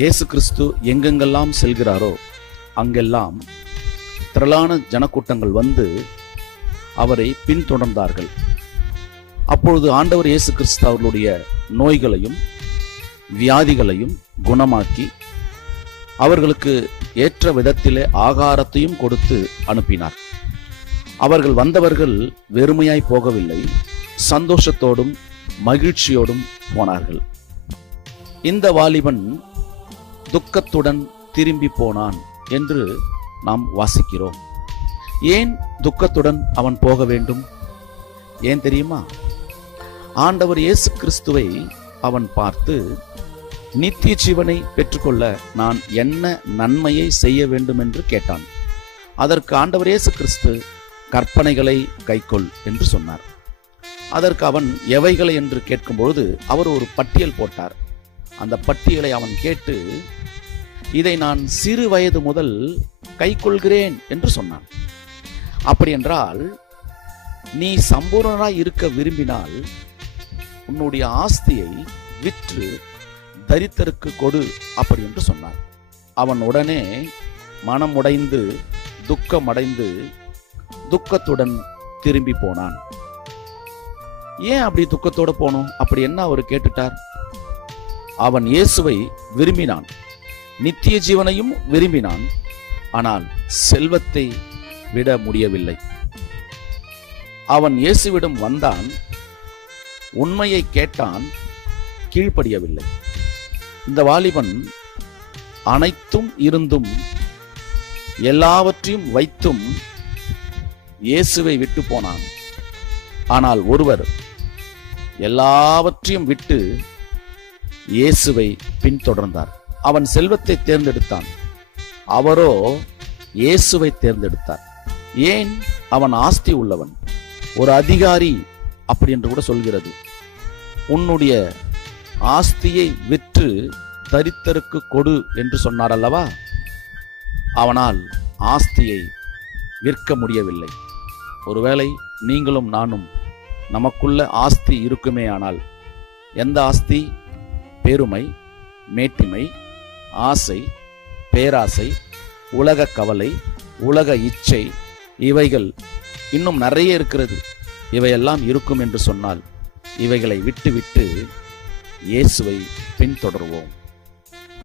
இயேசு கிறிஸ்து எங்கெங்கெல்லாம் செல்கிறாரோ அங்கெல்லாம் திரளான ஜனக்கூட்டங்கள் வந்து அவரை பின்தொடர்ந்தார்கள். அப்பொழுது ஆண்டவர் இயேசு கிறிஸ்து அவர்களுடைய நோய்களையும் வியாதிகளையும் குணமாக்கி அவர்களுக்கு ஏற்ற விதத்திலே ஆகாரத்தையும் கொடுத்து அனுப்பினார். அவர்கள் வந்தவர்கள் வெறுமையாய் போகவில்லை, சந்தோஷத்தோடும் மகிழ்ச்சியோடும் போனார்கள். இந்த வாலிபன் துக்கத்துடன் திரும்பி போனான் என்று நாம் வாசிக்கிறோம். ஏன் துக்கத்துடன் அவன் போக வேண்டும்? ஏன் தெரியுமா? ஆண்டவர் இயேசு கிறிஸ்துவை அவன் பார்த்து, நித்திய ஜீவனை பெற்றுக்கொள்ள நான் என்ன நன்மையை செய்ய வேண்டும் என்று கேட்டான். அதற்கு ஆண்டவர் இயேசு கிறிஸ்து கற்பனைகளை கைக்கொள் என்று சொன்னார். அதற்கு அவன் எவைகளை என்று கேட்கும்பொழுது அவர் ஒரு பட்டியல் போட்டார். அந்த பட்டியலை அவன் கேட்டு, இதை நான் சிறு வயது முதல் கைக்கொள்கிறேன் என்று சொன்னான். அப்படி என்றால், நீ சம்பூர்ணராய் இருக்க விரும்பினால் உன்னுடைய ஆஸ்தியை விற்று தரித்திரருக்கு கொடு அப்படி என்று சொன்னார். அவன் உடனே மனமுடைந்து துக்கமடைந்து துக்கத்துடன் திரும்பி போனான். ஏன் அப்படி துக்கத்தோடு போனோம்? அப்படி என்ன அவர் கேட்டுட்டார்? அவன் இயேசுவை விரும்பினான், நித்திய ஜீவனையும் விரும்பினான். ஆனால் செல்வத்தை விட முடியவில்லை. அவன் இயேசுவிடம் வந்தான், உண்மையை கேட்டான், கீழ்ப்படியவில்லை. இந்த வாலிபன் அனைத்தும் இருந்தும் எல்லாவற்றையும் வைத்தும் இயேசுவை விட்டு போனான். ஆனால் ஒருவர் எல்லாவற்றையும் விட்டு இயேசுவை பின்தொடர்ந்தார். அவன் செல்வத்தை தேர்ந்தெடுத்தான், அவரோ இயேசுவை தேர்ந்தெடுத்தார். ஏன்? அவன் ஆஸ்தி உள்ளவன், ஒரு அதிகாரி அப்படி என்று கூட சொல்கிறது. உன்னுடைய ஆஸ்தியை விற்று தரித்திரருக்கு கொடு என்று சொன்னார் அல்லவா? அவனால் ஆஸ்தியை விற்க முடியவில்லை. ஒருவேளை நீங்களும் நானும் நமக்குள்ள ஆஸ்தி இருக்குமே ஆனால், எந்த ஆஸ்தி? பெருமை, மேட்டிமை, ஆசை, பேராசை, உலக கவலை, உலக இச்சை, இவைகள் இன்னும் நிறைய இருக்கிறது. இவையெல்லாம் இருக்கும் என்று சொன்னால், இவைகளை விட்டு விட்டு இயேசுவை பின்தொடர்வோம்.